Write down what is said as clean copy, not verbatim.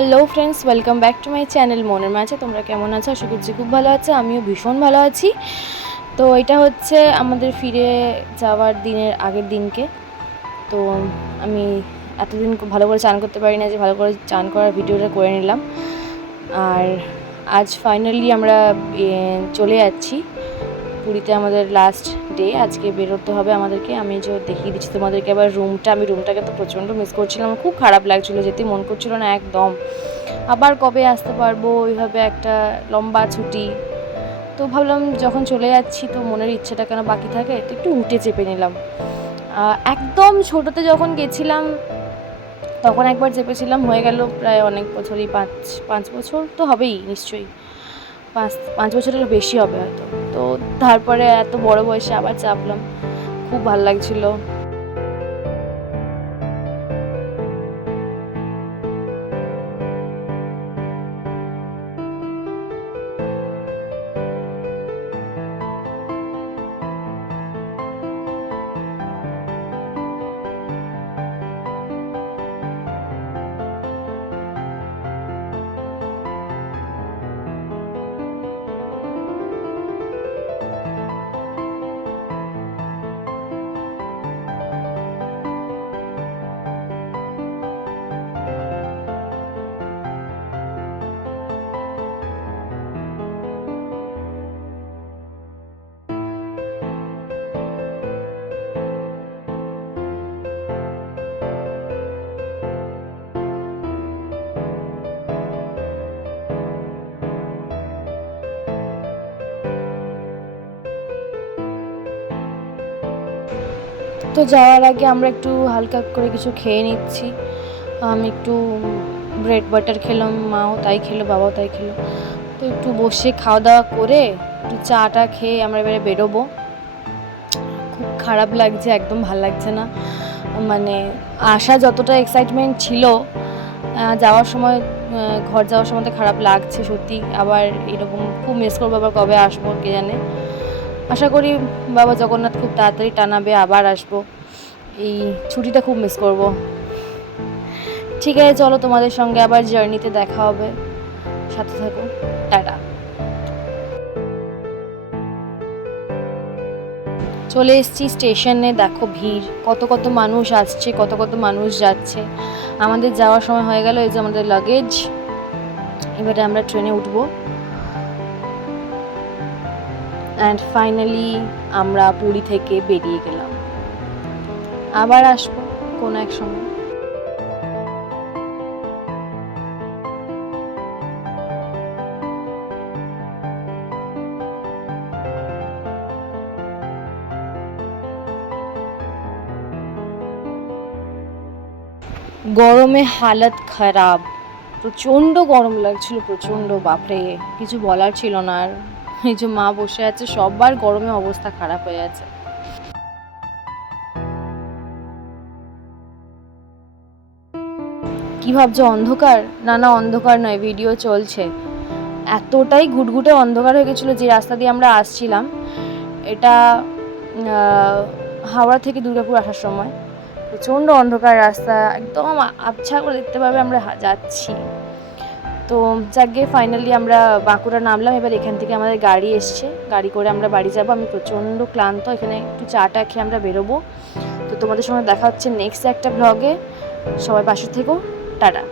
Hello friends, welcome back to my channel মনের মাঝে। তোমরা কেমন আছো? আশা করছি খুব ভালো আছো। আমিও ভীষণ ভালো আছি। তো এটা হচ্ছে আমাদের ফিরে যাওয়ার দিনের আগের দিনকে। তো আমি এতদিন খুব ভালো করে চান করতে পারি না, যে ভালো করে চান করার ভিডিওটা করে নিলাম। আর আজ ফাইনালি আমরা চলে যাচ্ছি পুরীতে। আমাদের লাস্ট ডে, আজকে বেরোতে হবে আমাদেরকে। আমি যে দেখিয়ে দিচ্ছি তোমাদেরকে আবার রুমটা। আমি রুমটাকে তো প্রচণ্ড মিস করছিলাম, খুব খারাপ লাগছিলো, যেতে মন করছিল না একদম। আবার কবে আসতে পারবো ওইভাবে একটা লম্বা ছুটি। তো ভাবলাম যখন চলে যাচ্ছি তো মনের ইচ্ছেটা কেন বাকি থাকে, তো একটু উঠে চেপে নিলাম। একদম ছোটোতে যখন গেছিলাম তখন একবার চেপেছিলাম, হয়ে গেল প্রায় অনেক বছরই, পাঁচ বছর তো হবেই নিশ্চয়ই, পাঁচ বছরের বেশি হবে হয়তো। তো তারপরে এত বড় বয়সে আবার চাপলাম, খুব ভালো লাগছিলো। তো যাওয়ার আগে আমরা একটু হালকা করে কিছু খেয়ে নিচ্ছি। আমি একটু ব্রেড বাটার খেলাম, মাও তাই খেলো, বাবাও তাই খেলো। তো একটু বসে খাওয়া দাওয়া করে একটু চাটা খেয়ে আমরা এবারে বেরোবো। খুব খারাপ লাগছে, একদম ভাল লাগছে না। মানে আসা যতটা এক্সাইটমেন্ট ছিল, যাওয়ার সময়, ঘর যাওয়ার সময় তো খারাপ লাগছে সত্যি। আবার এরকম খুব মিস করবো, আবার কবে আসবো কে জানে। আশা করি বাবা জগন্নাথ খুব তাড়াতাড়ি টানাবে, আবার আসবো। এই ছুটিটা খুব মিস করব। ঠিক আছে, চলো তোমাদের সঙ্গে আবার জার্নিতে দেখা হবে, সাথে থাকো। টাটা। চলে এসেছি স্টেশনে, দেখো ভিড়, কত কত মানুষ আসছে, কত কত মানুষ যাচ্ছে। আমাদের যাওয়ার সময় হয়ে গেল, এই যে আমাদের লাগেজ। এবারে আমরা ট্রেনে উঠবো। অ্যান্ড ফাইনালি আমরা পুরী থেকে বেরিয়ে গেলাম। আবার আসবো কোনো এক সময়। গরমে হালত খারাপ, প্রচণ্ড গরম লাগছিল, প্রচণ্ড, বাপরে কিছু বলার ছিল না। আর এই যে মা বসে আছে, সবার গরমে অবস্থা খারাপ হয়ে আছে। কি ভাবছো অন্ধকার? না না, অন্ধকার নয়, ভিডিও চলছে। এতটাই ঘুটঘুটে অন্ধকার হয়ে গেছিলো যে রাস্তা দিয়ে আমরা আসছিলাম। এটা হাওড়া থেকে দুর্গাপুর আসার সময় প্রচণ্ড অন্ধকার রাস্তা, একদম আবছা করে দেখতে পারবে আমরা যাচ্ছি। তো যাকে ফাইনালি আমরা বাঁকুড়া নামলাম। এবার এখান থেকে আমাদের গাড়ি এসছে, গাড়ি করে আমরা বাড়ি যাব। আমি প্রচণ্ড ক্লান্ত, এখানে একটু চাটা খেয়ে আমরা বেরোবো। তো তোমাদের সঙ্গে দেখা হচ্ছে নেক্সট একটা ব্লগে। সবাই পাশে থেকো, টাটা।